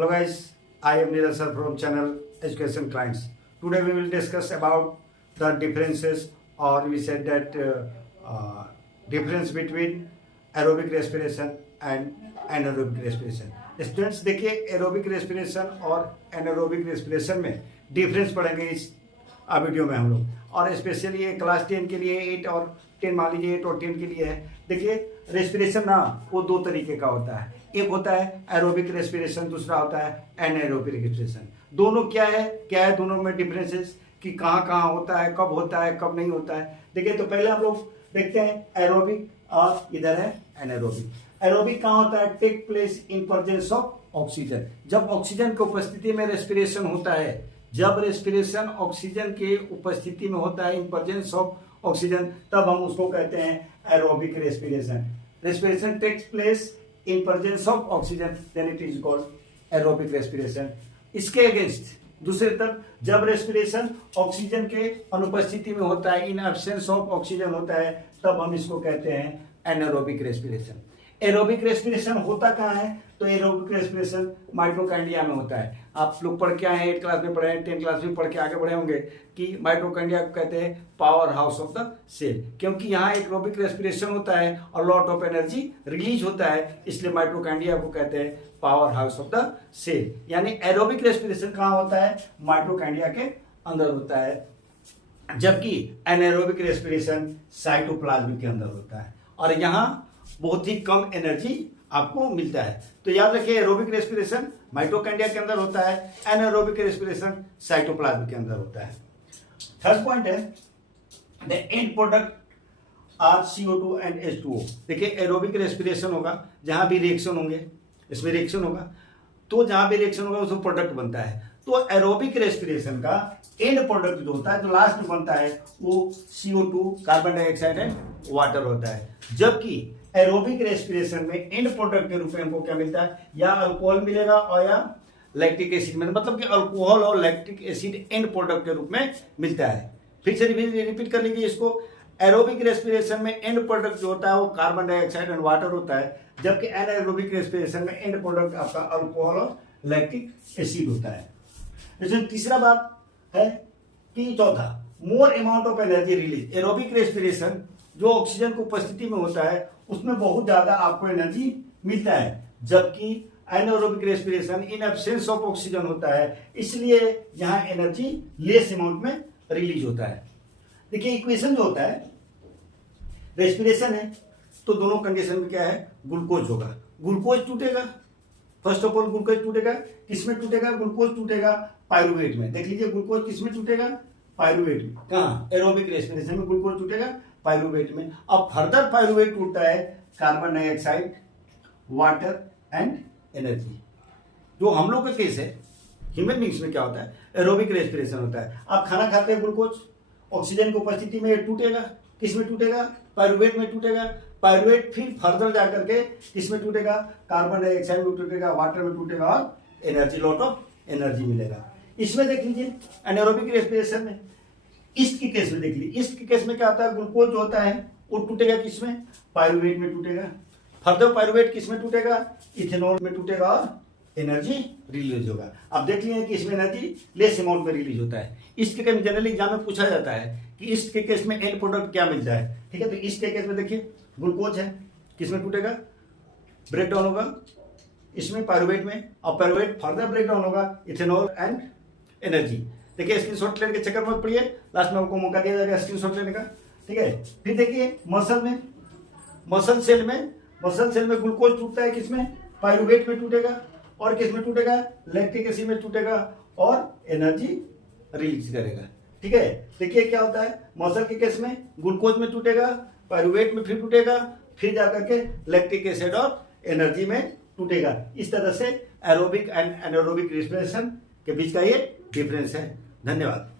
Hello guys, I am Neeraj sir from channel Education Clients. Today we will discuss about the differences, or we said that difference between aerobic respiration and anaerobic respiration. Students देखिए, aerobic respiration और anaerobic respiration में difference पढ़ेंगे इस video में हम लोग, और specially ये क्लास 10 के लिए 8 और 10 मान लीजिए 8 और 10 के लिए है। देखिए रेस्पिरेशन ना वो दो तरीके का होता है, एक होता है एरोबिक रेस्पिरेशन, दूसरा होता है एनाएरोबिक रेस्पिरेशन। दोनों क्या है दोनों में डिफरेंसेस कि कहाँ कहाँ होता है, कब होता है, कब नहीं होता है। देखिए तो पहले हम लोग देखते हैं एरोबिक और इधर है एनाएरोबिक। एरोबिक कहाँ होता है? Take place in presence of oxygen. जब ऑक्सीजन की उपस्थिति में रेस्पिरेशन होता है, जब रेस्पिरेशन ऑक्सीजन के उपस्थिति में होता है, इन प्रेजेंस ऑफ ऑक्सीजन, तब हम उसको कहते हैं aerobic respiration. Respiration takes place in presence of oxygen, then it is called aerobic respiration. इसके अगेंस्ट दूसरी तरफ जब रेस्पिरेशन ऑक्सीजन के अनुपस्थिति में होता है, इन एब्सेंस ऑफ ऑक्सीजन होता है, तब हम इसको कहते हैं एनारोबिक रेस्पिरेशन। एरोबिक रेस्पिरेशन होता कहाँ है? तो एरोबिक रेस्पिरेशन माइटोकांड्रिया में होता है। आप लोग पढ़ के आए हैं, 8 क्लास में पढ़े हैं, 10 क्लास में पढ़ के आगे बढ़े होंगे कि माइटोकांड्रिया को कहते हैं power house of the cell, क्योंकि यहाँ एरोबिक रेस्पिरेशन होता है और लॉट ऑफ एनर्जी रिलीज होता है, इसलिए माइटोकांड्रिया को कहते हैं power house of the cell. यानी एरोबिक रेस्पिरेशन कहाँ होता है? माइटोकांड्रिया के अंदर होता है, जबकि एनाएरोबिक रेस्पिरेशन साइटोप्लाज्म के अंदर होता है, और यहाँ बहुत ही कम एनर्जी आपको मिलता है। तो याद रखिए, एरोबिक रेस्पिरेशन माइटोकांड्रिया के अंदर होता है, एनाएरोबिक रेस्पिरेशन साइटोप्लाज्म के अंदर होता है। थर्ड पॉइंट है the end product are CO2 and H2O। देखिए एरोबिक रेस्पिरेशन होगा, जहां भी रिएक्शन होंगे, इसमें रिएक्शन होगा, तो जहां भी रिएक्शन होगा उसमें प्रोडक्ट बनता है। तो एरोबिक रेस्पिरेशन का एंड प्रोडक्ट जो होता है, जो लास्ट में बनता है, वो CO2 carbon dioxide and water होता है। जबकि एरोबिक रेस्पिरेशन में एंड प्रोडक्ट के रूप में हमको क्या मिलता है? या अल्कोहल मिलेगा और या लैक्टिक एसिड में, मतलब कि अल्कोहल और लैक्टिक एसिड एंड प्रोडक्ट के रूप में मिलता है। फिर से रिपीट कर लीजिए इसको। एरोबिक रेस्पिरेशन में एंड प्रोडक्ट जो होता है वो कार्बन डाइऑक्साइड एंड वाटर होता है, जबकि एनाएरोबिक रेस्पिरेशन में एंड प्रोडक्ट आपका अल्कोहल और लैक्टिक एसिड होता है। इसमें तीसरा बात है कि चौथा, more amount of energy release. Aerobic respiration जो ऑक्सीजन की उपस्थिति में होता है उसमें बहुत ज्यादा आपको एनर्जी मिलता है, जबकि anaerobic respiration in absence of oxygen होता है, इसलिए यहां एनर्जी लेस अमाउंट में रिलीज होता है। देखिए इक्वेशन जो होता है, रेस्पिरेशन है तो दोनों कंडीशन में क्या है? ग्लूकोज होगा, ग्लूकोज टूटेगा। फर्स्ट ऑफ ऑल ग्लूकोज टूटेगा, किसमें टूटेगा? ग्लूकोज टूटेगा पायरुवेट में। देख लीजिए ग्लूकोज किसमें टूटेगा? पायरुवेट में। कहाँ? एरोबिक रेस्पिरेशन में ग्लूकोज टूटेगा पायरुवेट में। अब फर्दर पायरुवेट टूटता है carbon dioxide, water and energy. जो हम लोग का केस है, ह्यूमन बींग्स में क्या होता है? एरोबिक रेस्पिरेशन होता है। आप खाना खाते हैं, ग्लूकोज ऑक्सीजन की उपस्थिति में टूटेगा, किसमें टूटेगा? पायरुवेट में टूटेगा। पायरुवेट फिर फर्दर जाकर के किसमें टूटेगा? कार्बन डाइऑक्साइड में टूटेगा, वाटर में टूटेगा, और एनर्जी, लॉट ऑफ एनर्जी मिलेगा। इसमें देख लीजिए एनाएरोबिक रेस्पिरेशन में, ईस्ट के केस में देख लीजिए, ईस्ट के केस में क्या होता है? ग्लूकोज जो होता है वो टूटेगा किसमें? पायरुवेट में टूटेगा। फर्दर पायरुवेट किसमें टूटेगा? इथेनॉल में टूटेगा, और एनर्जी रिलीज होगा। अब देख लीजिए कि इसमें एनर्जी लेस अमाउंट में रिलीज होता है। ईस्ट के केस में जनरली एग्जाम में पूछा जाता है कि ईस्ट के केस में एंड प्रोडक्ट क्या मिलता है। ठीक है, तो ईस्ट के केस में देखिए ग्लूकोज है, किसमें टूटेगा? ब्रेक डाउन होगा इसमें, पायरुवेट में, और पायरुवेट फर्दर ब्रेक डाउन होगा इथेनॉल एंड एनर्जी। देखिए स्क्रीनशॉट लेने के चक्कर मत पड़िए, लास्ट में आपको मौका दिया जाएगा स्क्रीनशॉट लेने का। ठीक है, फिर देखिए मसल में, मसल सेल में ग्लूकोज टूटता है, किसमें? पायरुवेट में टूटेगा, और किसमें टूटेगा? लैक्टिक एसिड में टूटेगा, और एनर्जी रिलीज करेगा। ठीक है, देखिए क्या होता है? मसल के केस में ग्लूकोज में टूटेगा, पायरुवेट में फिर टूटेगा, फिर जाकर के लैक्टिक एसिड और एनर्जी में टूटेगा। इस तरह से एरोबिक एंड एनाएरोबिक रेस्पिरेशन के बीच का ये डिफरेंस है। धन्यवाद।